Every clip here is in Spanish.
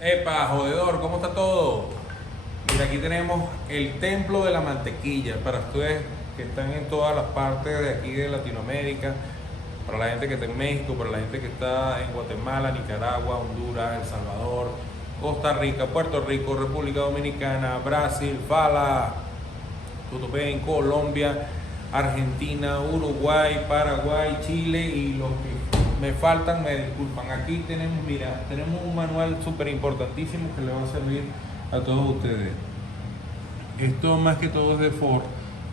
Epa, jodedor, ¿cómo está todo? Mira, aquí tenemos el templo de la mantequilla para ustedes que están en todas las partes de aquí de Latinoamérica, para la gente que está en México, para la gente que está en Guatemala, Nicaragua, Honduras, El Salvador, Costa Rica, Puerto Rico, República Dominicana, Brasil, Fala, Tutupén, Colombia, Argentina, Uruguay, Paraguay, Chile y los que me faltan, me disculpan. Aquí tenemos, mira, tenemos un manual súper importantísimo que le va a servir a todos ustedes. Esto más que todo es de Ford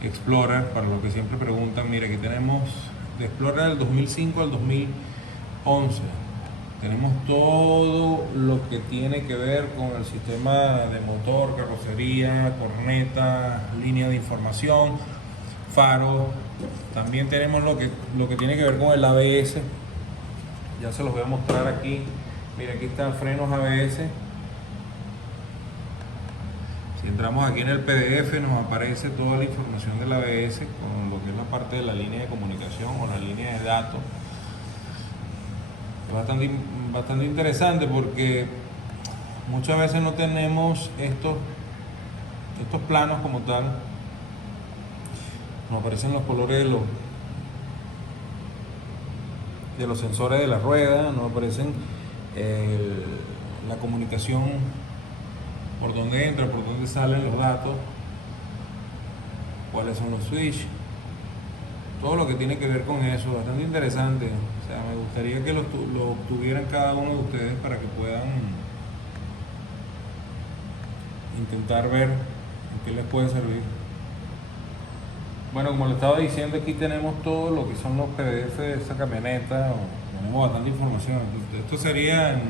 Explorer, para los que siempre preguntan. Mira, aquí tenemos de Explorer del 2005 al 2011. Tenemos todo lo que tiene que ver con el sistema de motor, carrocería, corneta, línea de información, faro. También tenemos lo que tiene que ver con el ABS. Ya se los voy a mostrar aquí. Mira, aquí están frenos ABS. Si entramos aquí en el PDF nos aparece toda la información del ABS con lo que es la parte de la línea de comunicación o la línea de datos. Es bastante interesante porque muchas veces no tenemos estos planos como tal. Nos aparecen los colores de los sensores de la rueda, nos aparecen la comunicación, por dónde entra, por dónde salen los datos, cuáles son los switches, todo lo que tiene que ver con eso. Bastante interesante. O sea, me gustaría que lo obtuvieran cada uno de ustedes para que puedan intentar ver en qué les puede servir. Bueno, como le estaba diciendo, aquí tenemos todo lo que son los PDF de esa camioneta. Tenemos bastante información. Esto sería en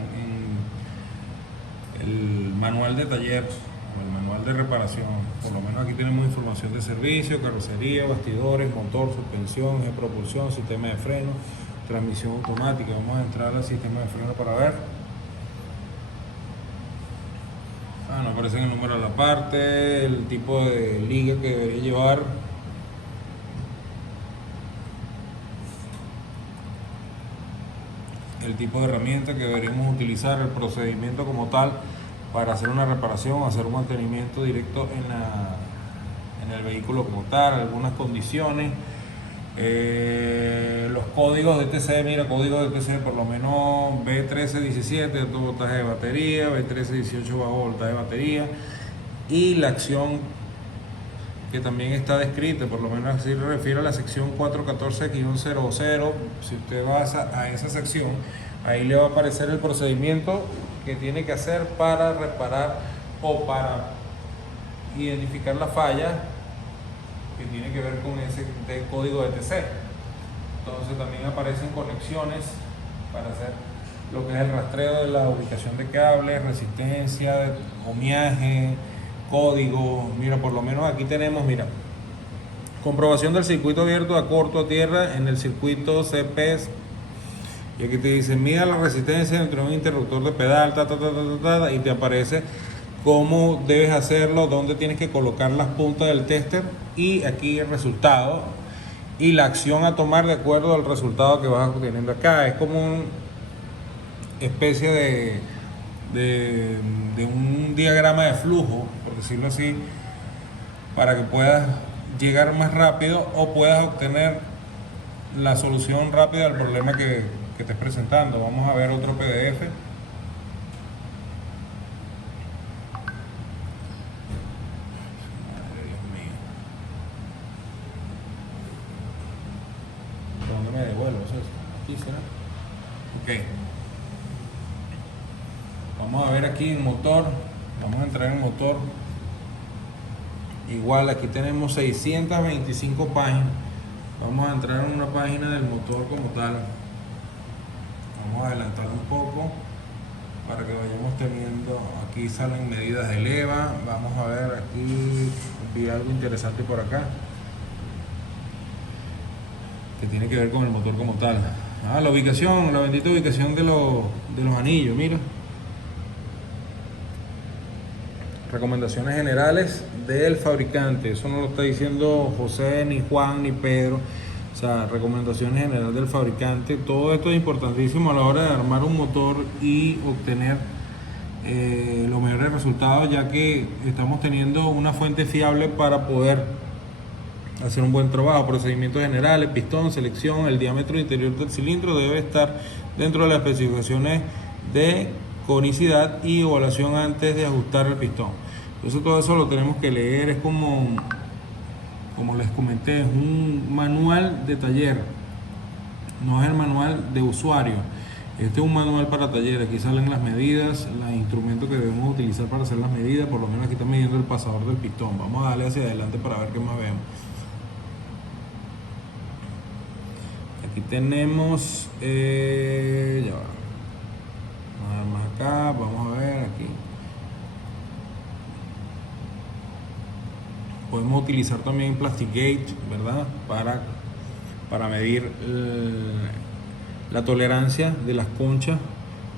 el manual de taller o el manual de reparación. Por lo menos aquí tenemos información de servicio, carrocería, bastidores, motor, suspensión, eje de propulsión, sistema de freno, transmisión automática. Vamos a entrar al sistema de freno para ver. Nos aparece el número de la parte, el tipo de liga que debería llevar, el tipo de herramienta que deberíamos utilizar, el procedimiento como tal para hacer una reparación o hacer un mantenimiento directo en el vehículo como tal, algunas condiciones, los códigos de TC. Mira, código de TC por lo menos B1317, alto voltaje de batería, B1318, bajo voltaje de batería, y la acción que también está descrita, por lo menos así se refiere a la sección 414-00. Si usted va a esa sección, ahí le va a aparecer el procedimiento que tiene que hacer para reparar o para identificar la falla que tiene que ver con ese código de TC. Entonces también aparecen conexiones para hacer lo que es el rastreo de la ubicación de cables, resistencia, ohmiaje, código. Mira, por lo menos aquí tenemos, mira, comprobación del circuito abierto a corto a tierra en el circuito CPS. Y aquí te dice, mida la resistencia entre un interruptor de pedal, y te aparece cómo debes hacerlo, dónde tienes que colocar las puntas del tester, y aquí el resultado y la acción a tomar de acuerdo al resultado que vas obteniendo acá. Es como una especie de un diagrama de flujo, por decirlo así, para que puedas llegar más rápido o puedas obtener la solución rápida al problema que estés presentando. Vamos a ver otro PDF. Madre Dios mío. ¿Dónde me devuelvo? ¿Aquí será? Ok. Vamos a ver aquí el motor. Vamos a entrar en motor. Igual aquí tenemos 625 páginas. Vamos a entrar en una página del motor como tal. Vamos a adelantar un poco para que vayamos teniendo. Aquí salen medidas de leva. Vamos a ver, aquí vi algo interesante por acá que tiene que ver con el motor como tal. La ubicación, la bendita ubicación de los anillos. Mira, recomendaciones generales del fabricante. Eso no lo está diciendo José, ni Juan, ni Pedro. O sea, recomendaciones generales del fabricante. Todo esto es importantísimo a la hora de armar un motor y obtener los mejores resultados, ya que estamos teniendo una fuente fiable para poder hacer un buen trabajo. Procedimientos generales, pistón, selección, el diámetro interior del cilindro debe estar dentro de las especificaciones de conicidad y ovalación antes de ajustar el pistón. Entonces todo eso lo tenemos que leer, es como les comenté, es un manual de taller, no es el manual de usuario. Este es un manual para taller, aquí salen las medidas, los instrumentos que debemos utilizar para hacer las medidas. Por lo menos aquí está midiendo el pasador del pistón. Vamos a darle hacia adelante para ver qué más vemos. Aquí tenemos, ya va. Vamos a ver más acá, vamos a ver aquí. Podemos utilizar también Plastigate, ¿verdad? Para medir la tolerancia de las conchas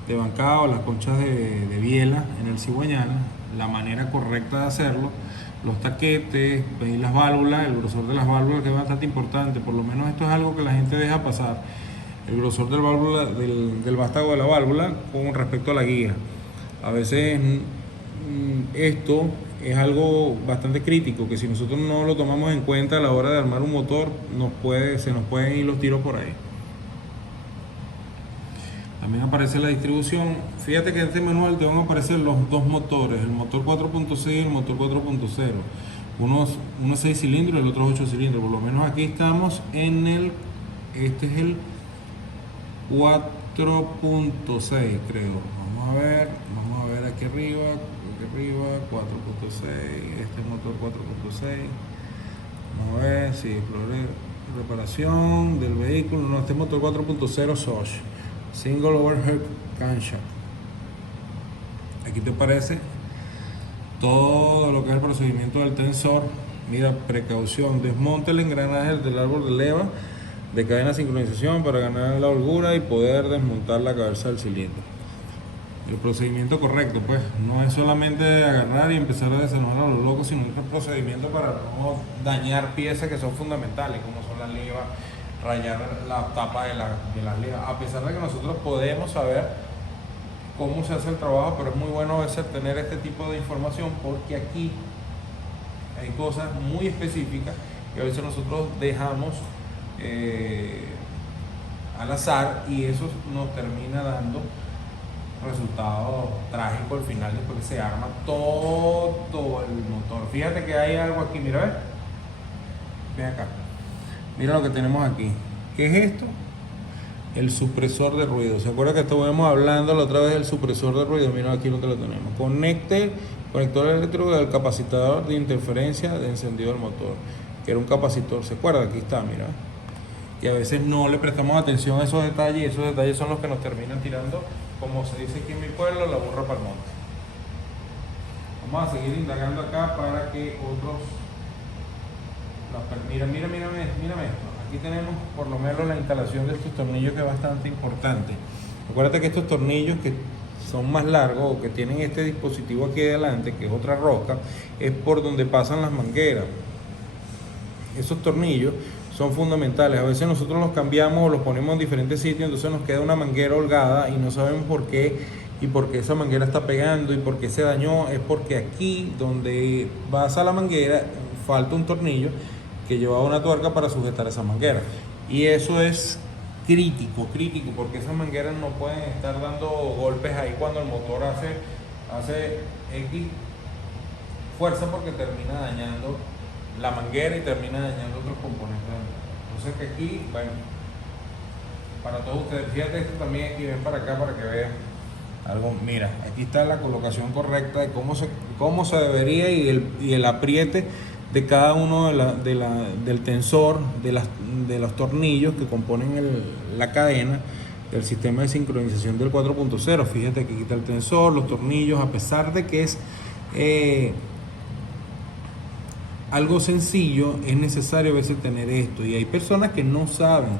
de bancada o las conchas de biela en el cigüeñal, la manera correcta de hacerlo, los taquetes, medir las válvulas, el grosor de las válvulas, que es bastante importante. Por lo menos esto es algo que la gente deja pasar, el grosor del válvula, del vástago de la válvula con respecto a la guía. A veces esto es algo bastante crítico, que si nosotros no lo tomamos en cuenta a la hora de armar un motor, se nos pueden ir los tiros por ahí. También aparece la distribución. Fíjate que en este manual te van a aparecer los dos motores, el motor 4.6 y el motor 4.0. Uno 6 cilindros y el otro 8 cilindros. Por lo menos aquí estamos en este es el 4.6, creo. Vamos a ver aquí arriba, 4.6, este es motor 4.6. Vamos a ver si reparación del vehículo. No, este es motor 4.0 SOSH, Single Overhead Camshaft. Aquí te aparece todo lo que es el procedimiento del tensor. Mira, precaución, desmonte el engranaje del árbol de leva de cadena de sincronización para ganar la holgura y poder desmontar la cabeza del cilindro. El procedimiento correcto, pues, no es solamente agarrar y empezar a desarmar a los locos, sino un procedimiento para no dañar piezas que son fundamentales, como son las levas, rayar la tapa de las levas. A pesar de que nosotros podemos saber cómo se hace el trabajo, pero es muy bueno a veces tener este tipo de información, porque aquí hay cosas muy específicas que a veces nosotros dejamos al azar, y eso nos termina dando resultado trágico al final, después que se arma todo el motor. Fíjate que hay algo aquí, mira, ¿ves? Ven acá, mira lo que tenemos aquí. ¿Qué es esto? El supresor de ruido. ¿Se acuerda que estuvimos hablando la otra vez del supresor de ruido? Mira aquí lo que lo tenemos. Conector eléctrico del capacitor de interferencia de encendido del motor, que era un capacitor. ¿Se acuerda? Aquí está, mira. Y a veces no le prestamos atención a esos detalles, y esos detalles son los que nos terminan tirando, como se dice aquí en mi pueblo, la burra para el monte. Vamos a seguir indagando acá para que otros... Mírame esto. Aquí tenemos por lo menos la instalación de estos tornillos, que es bastante importante. Acuérdate que estos tornillos que son más largos, o que tienen este dispositivo aquí adelante, que es otra rosca, es por donde pasan las mangueras. Esos tornillos son fundamentales. A veces nosotros los cambiamos o los ponemos en diferentes sitios, entonces nos queda una manguera holgada y no sabemos por qué, y por qué esa manguera está pegando y por qué se dañó. Es porque aquí donde pasa la manguera falta un tornillo que llevaba una tuerca para sujetar esa manguera, y eso es crítico, porque esas mangueras no pueden estar dando golpes ahí cuando el motor hace X fuerza, porque termina dañando la manguera y termina dañando otros componentes. Entonces que aquí, bueno, para todos ustedes, fíjate esto también aquí, ven para acá para que vean algo. Mira, aquí está la colocación correcta de cómo se debería, y el apriete de cada uno del tensor, de los tornillos que componen la cadena del sistema de sincronización del 4.0. Fíjate que aquí está el tensor, los tornillos, a pesar de que es algo sencillo, es necesario a veces tener esto, y hay personas que no saben.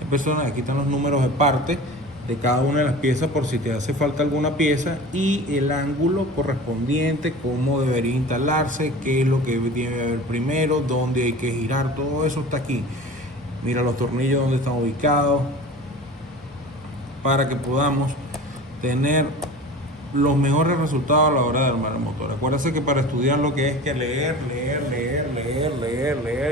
Hay personas, aquí están los números de parte de cada una de las piezas por si te hace falta alguna pieza, y el ángulo correspondiente, cómo debería instalarse, qué es lo que debe haber primero, dónde hay que girar, todo eso está aquí. Mira los tornillos donde están ubicados, para que podamos tener los mejores resultados a la hora de armar el motor. Acuérdense que para estudiar lo que es que leer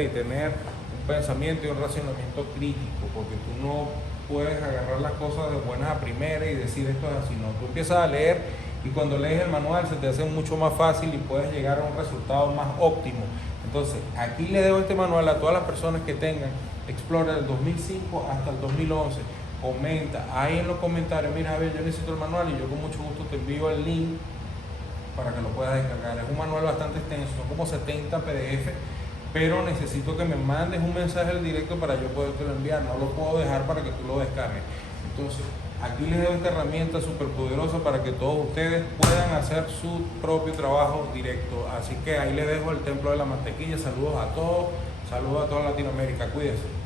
y tener un pensamiento y un racionamiento crítico, porque tú no puedes agarrar las cosas de buenas a primeras y decir esto es así, no, tú empiezas a leer y cuando lees el manual se te hace mucho más fácil y puedes llegar a un resultado más óptimo. Entonces, aquí le dejo este manual a todas las personas que tengan Explorer del 2005 hasta el 2011. Comenta ahí en los comentarios, mira, a ver, yo necesito el manual y yo con mucho gusto te envío el link para que lo puedas descargar. Es un manual bastante extenso, son como 70 PDF, pero necesito que me mandes un mensaje al directo para yo podértelo enviar, no lo puedo dejar para que tú lo descargues. Entonces, aquí les doy esta herramienta súper poderosa para que todos ustedes puedan hacer su propio trabajo directo. Así que ahí les dejo el templo de la mantequilla. Saludos a todos, saludos a toda Latinoamérica, cuídense.